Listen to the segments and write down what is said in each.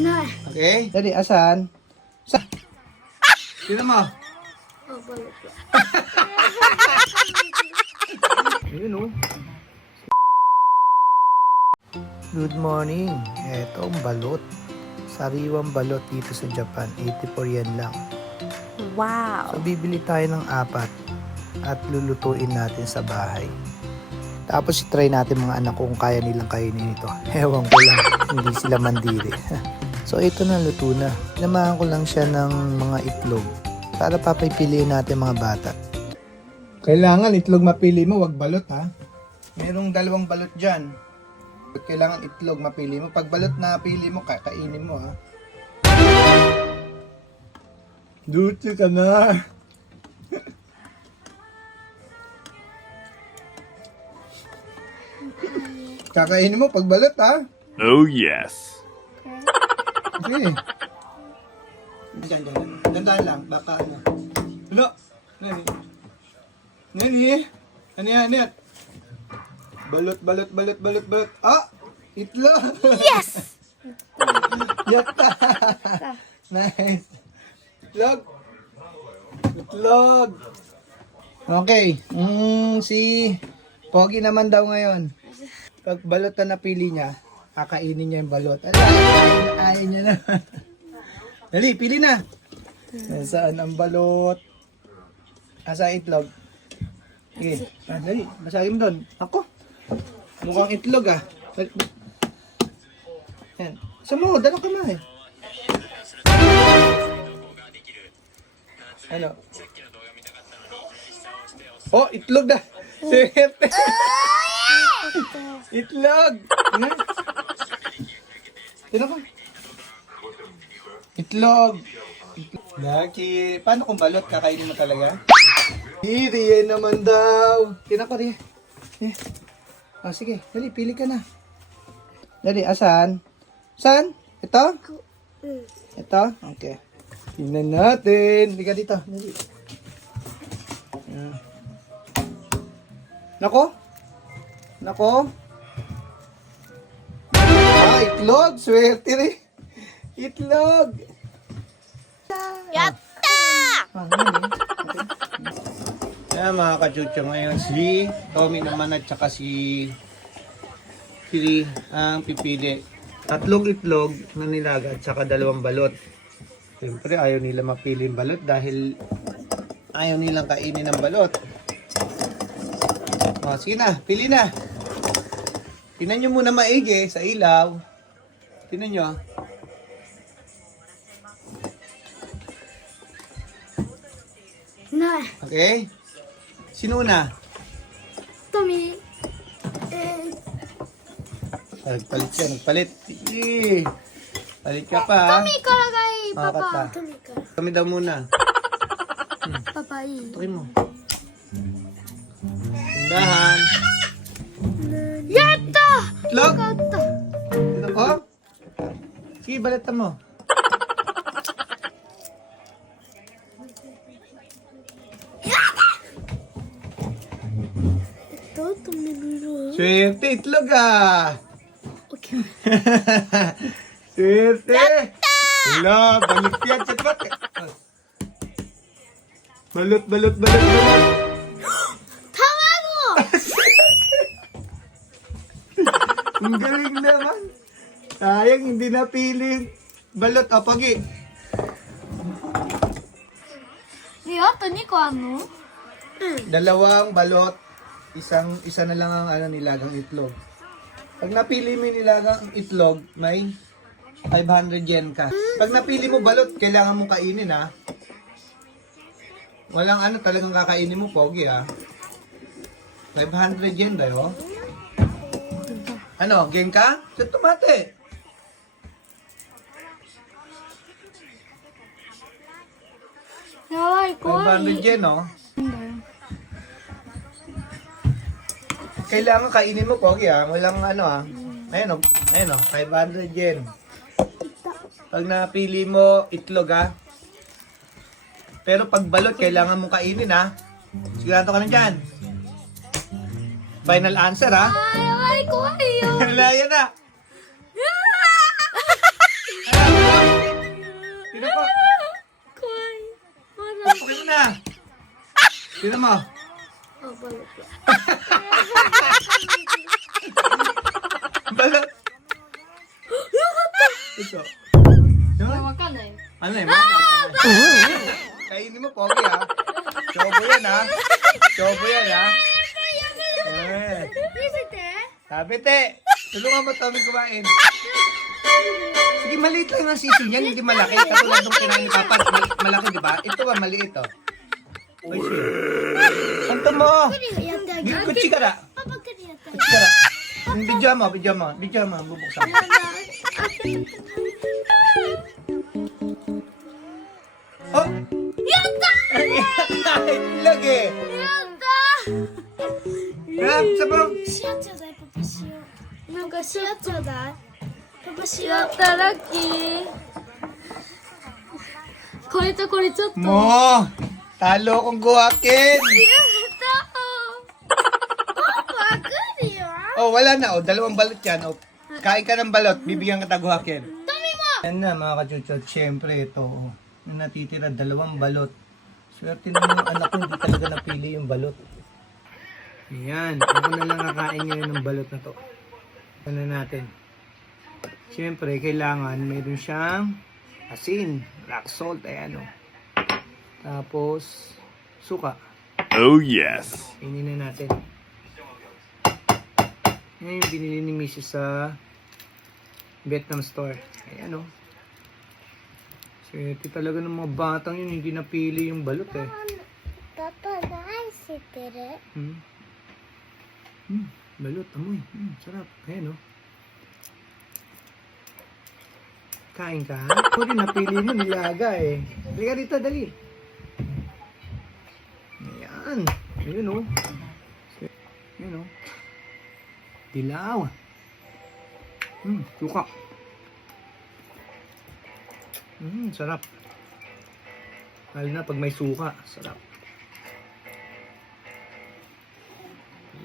Na. Okay? Daddy, asan? Sa? Sino mo? Oh, balot. Yun oh. Good morning. Eto ang balot. Sariwang balot dito sa Japan. 84 yen lang. Wow. So bibili tayo ng apat at lulutuin natin sa bahay. Tapos try natin mga anak ko kung kaya nilang kainin ito. Ewan ko lang, hindi sila mandiri. so ito na, luto na. Namahan ko lang siya ng mga itlog para papipiliin natin mga bata. Kailangan itlog mapili mo, wag balot ha. Merong dalawang balot dyan. Kailangan itlog mapili mo. Pag balot na pili mo, kakainin mo ha. Duty ka na. Kakainin mo pag balot ha. Oh yes. Okay. Diyan, diyan. Dandan lang. Baka ano. Ano? Nani? Nani? Ano yan? Ano yan? Balot, balot, balot, balot, balot. Ah! Itlog! Yes! Yatta! nice. Itlog! Itlog! Okay. Mm, si Pogi naman daw ngayon. Pag balot na napili niya, kakainin niya yung balot. Ala, ayaw, niya na. Dali, pili na. Saan ang balot? Asa itlog? Sige, ah, dali, basahin mo doon. Ako, mukhang itlog ah. Yan. Sa mo, dala ka eh. Ano? Oh, itlog na. Swerte. Itlog. Sino ka? Itlog. Lucky. Paano kung balot? Kakainin mo talaga? Hindi, yan naman daw. Tina ko rin. Eh. Oh, sige. Dali, pili ka na. Dali, asan? Saan? Ito? Ito? Okay. Tingnan natin. Liga dito. Dali. Yan. Nako? Nako? Itlog. Swerte rin. Itlog. Yatta! Ah, ano yun? Okay. Kaya mga kachucho ngayon si Tommy naman at saka si Siri ang pipili. Tatlong itlog na nilaga at saka dalawang balot. Siyempre ayaw nila mapili yung balot dahil ayaw nilang kainin ng balot. O, sige na, pili na. Tingnan nyo muna maigi sa ilaw. Tinan nyo. Ah. Na. Okay? Sino una? Tumi. Eh. Nagpalit siya, nagpalit. Eh. Palit ka pa. Ah. ha? Tumi ka lagay, Papa. Makakata. Tumi ka. Kami daw muna. Papay. Eh. Tukoy mo. Sige, balatan mo. Ito, tumibiro. Swerte, itlog ah. Okay. Swerte. Wala, balik yan. Chatbat. Balot, balot, balot, balot. 卵 Ang galing naman. Sayang, hindi napili. Balot, oh, o, pagi. Iya, eh, tani ko ano? Dalawang balot. Isang, isa na lang ang ano, nilagang itlog. Pag napili mo yung nilagang itlog, may 500 yen ka. Pag napili mo balot, kailangan mo kainin, ha? Walang ano, talagang kakainin mo, Pogi, ah. ha? 500 yen tayo. Oh? Ano, game ka? Sa tomate. No, I got 500 it. yen, no? Kailangan kainin mo, Pogi, ah. Walang ano, ah. Ayan, oh. Ayan, oh. 500 yen. Pag napili mo, itlog, ah. Pero pag balot, kailangan mong kainin, ah. Sigurado ka na dyan. Final answer, ah. Ay, ay, kuwayo. Laya na. Sino pa? Sino mo? Balot. Ito. Ano? Tawa ka na eh. Ano eh? Kainin mo, Pogi ha. Chobo yan ha. Chobo yan ha. Eh, Sabi te, tulungan mo kami kumain. Sige, maliit lang ang sisi niyan, hindi malaki. Katulad nung kinain ni Papa, malaki di ba? Ito ba, maliit oh. Uy, Santo mo! やってあげ Di- る。 Kutsikara! パパクリやってあげる。 Kutsikara! Yung Bidyo mo, bidyo mo, bidyo mo, bubuksan. やだ。あ、ちょっと。 Oh! やった。 Ay, ilag eh! やった。 Grab, sabang! 塩ちょうだい、パパ塩。なんか塩ちょうだい。パパ塩。やった、ラッキー。これとこれちょっと。 Mo! Talo kong guwakin! oh, wala na, oh. Dalawang balot yan, oh. Kain ka ng balot, bibigyan ka taguhak yan. Dami mo! Yan na, mga kachuchot. Siyempre, ito, oh. Yung natitira, dalawang balot. Swerte na yung anak ko, hindi talaga napili yung balot. Yan, ako na lang kakain ngayon ng balot na to. Ano natin? Siyempre, kailangan meron siyang asin, rock salt, ayan o. Tapos, suka. Oh yes. Inin na natin. Yan yung binili ni Mrs. sa Vietnam store. Ayan o. Oh. Swerte talaga ng mga batang yun. Hindi napili yung balot eh. Papa, guys, si Tere. Hmm. Hmm. Balot, amoy. Hmm, sarap. Ayan o. Kain ka? Ako rin napili mo nilaga eh. Dali dito, dali. Ayan. Ayan o. Oh. Ayan o. Dilaw. Hmm, suka. Hmm, sarap. Lalo na pag may suka, sarap.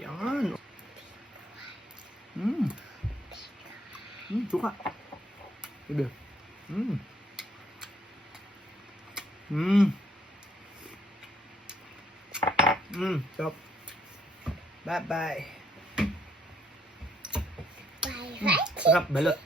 Yan. Hmm. Hmm, suka. Sige. Hmm. Hmm. Hmm, sarap. Bye-bye. Sarap, balot.